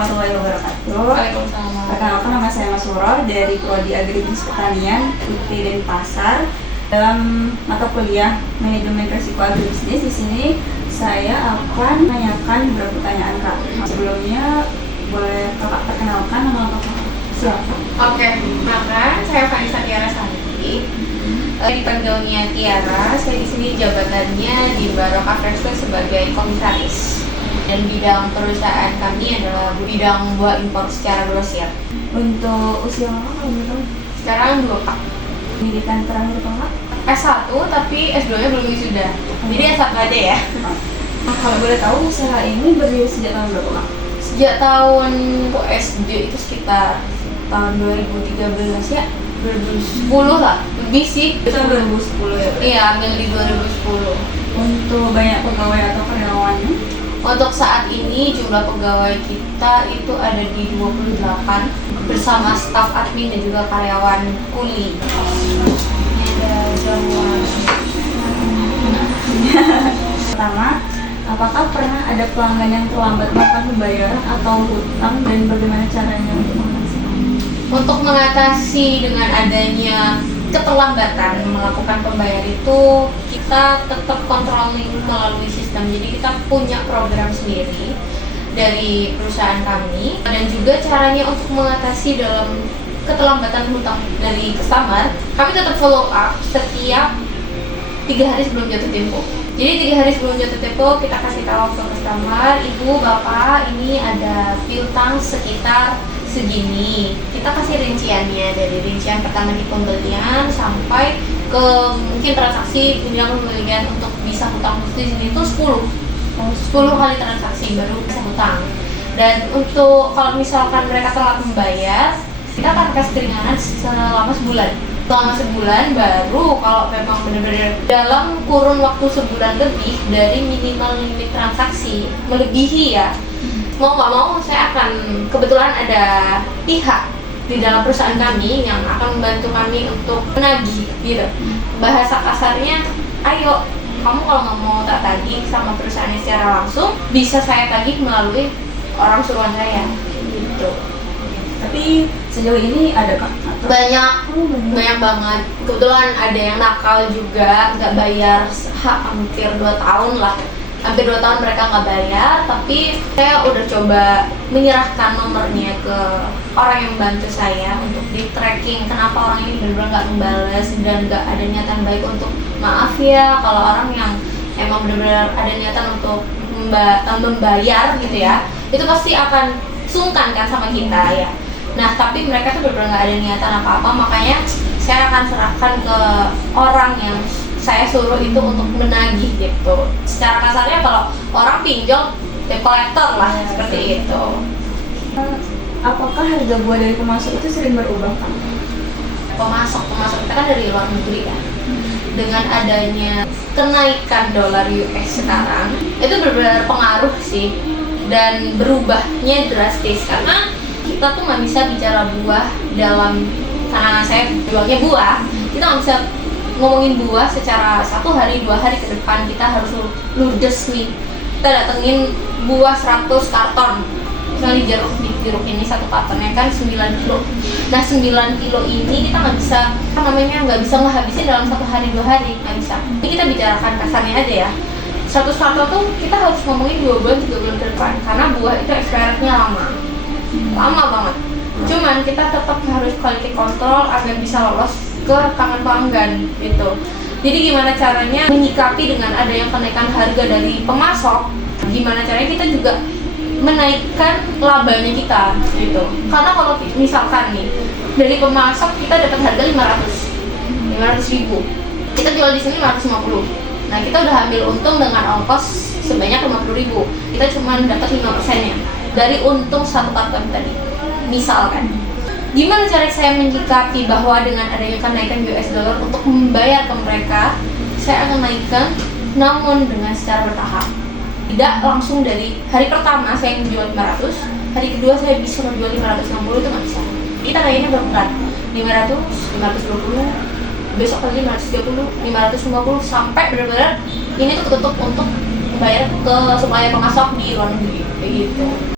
warahmatullahi wabarakatuh. Waalaikumsalam. Perkenalkan, nama saya Mas Wuror dari Prodi Agribisnis Pertanian UT Denpasar. Dalam mata kuliah Manajemen Risiko Agribisnis, di sini saya akan menanyakan beberapa pertanyaan Kak. Sebelumnya boleh Kakak perkenalkan nama Kakak siapa? Oke, maka saya Vanessa Tiara Santi. Dipanggilnya Tiara. Saya di sini jabatannya di Barokah Fresh sebagai komisaris. Dan bidang perusahaan kami adalah bidang buah impor secara grosir. Untuk usia Kakak kalau boleh tahu? Sekarang 2 Kak. Pendidikan terakhir Kakak? S1 tapi S2-nya belum wisuda. Jadi S1 aja ya. Kalau boleh tahu usaha ini berdiri sejak tahun berapa Kak? Sejak tahun SD itu sekitar tahun 2013 ya. 2010 lah, lebih sih. Itu 2010 ya? Iya, ambil di 2010. Untuk banyak pegawai atau karyawannya? Untuk saat ini jumlah pegawai kita itu ada di 28 bersama staf admin dan juga karyawan kuli. Ini ada jamuan. Pertama, apakah pernah ada pelanggan yang terlambat melakukan pembayaran atau hutang dan bagaimana caranya untuk mengatasinya? Untuk mengatasi dengan adanya keterlambatan melakukan pembayaran itu, kita tetap controlling melalui sistem. Jadi kita punya program sendiri dari perusahaan kami, dan juga caranya untuk mengatasi dalam keterlambatan hutang dari customer, kami tetap follow up setiap 3 hari sebelum jatuh tempo. Jadi 3 hari sebelum jatuh tempo kita kasih tahu ke customer, ibu, bapak, ini ada piutang sekitar segini. Kita kasih rinciannya dari rincian pertama di pembelian sampai ke mungkin transaksi yang pembelian untuk bisa hutang di sini itu 10 kali transaksi baru bisa hutang. Dan untuk kalau misalkan mereka telat membayar, kita akan kasih keringanan selama sebulan. Selama sebulan baru kalau memang benar-benar dalam kurun waktu sebulan lebih dari minimal limit transaksi melebihi ya, mau nggak mau saya akan, kebetulan ada pihak di dalam perusahaan kami yang akan membantu kami untuk menagih gitu. Bahasa kasarnya, ayo kamu kalau nggak mau tak tagih sama perusahaannya secara langsung, bisa saya tagih melalui orang suruhan saya gitu. Tapi sejauh ini ada Kak? Banyak banget. Kebetulan ada yang nakal juga, nggak bayar hampir 2 tahun lah. Hampir 2 tahun mereka nggak bayar, tapi saya udah coba menyerahkan nomornya ke orang yang bantu saya untuk di tracking kenapa orang ini benar-benar nggak membalas dan nggak ada niatan baik untuk maaf ya. Kalau orang yang emang benar-benar ada niatan untuk membayar gitu ya, itu pasti akan sungkan kan sama kita ya. Nah tapi mereka tuh benar-benar nggak ada niatan apa-apa, makanya saya akan serahkan ke orang yang saya suruh itu untuk menagih gitu. Secara kasarnya kalau orang pinjol, debt collector lah seperti itu. Apakah harga buah dari pemasok itu sering berubah Kak? Pemasok kita kan dari luar negeri ya. Dengan adanya kenaikan dolar US sekarang, itu benar-benar pengaruh sih, dan berubahnya drastis karena kita tuh nggak bisa bicara buah dalam, karena saya jualnya buah, kita nggak bisa ngomongin buah secara 1 hari 2 hari ke depan. Kita harus ludes nih, kita datengin buah 100 karton, misalnya jeruk ini 1 kartonnya kan 9 kilo. Nah 9 kilo ini kita nggak bisa, nggak bisa ngehabisin dalam 1 hari 2 hari, nggak bisa. Ini kita bicarakan kasarnya aja ya, 100 karton tuh kita harus ngomongin 2 bulan 3 bulan ke depan, karena buah itu expirednya lama banget. Cuman kita tetap harus quality control agar bisa lolos ke tangan pelanggan gitu. Jadi gimana caranya menyikapi dengan ada yang kenaikan harga dari pemasok, gimana caranya kita juga menaikkan labanya kita gitu. Karena kalau misalkan nih dari pemasok kita dapat harga 500 ribu, kita jual di sini 550. Nah kita udah ambil untung dengan ongkos sebanyak 50 ribu, kita cuma dapat 5%-nya dari untung 1 karton tadi misalkan. Gimana cara saya menyikapi bahwa dengan adanya kenaikan US dollar untuk membayar ke mereka, saya akan naikkan namun dengan secara bertahap. Tidak langsung dari hari pertama saya menjual 500, hari kedua saya bisa menjual 560, itu nggak bisa. Kita kayaknya berperan 500, 520, besok lagi 530, 550 sampai benar-benar ini tuh tutup untuk bayar ke supplier pemasok di luar negeri kayak gitu.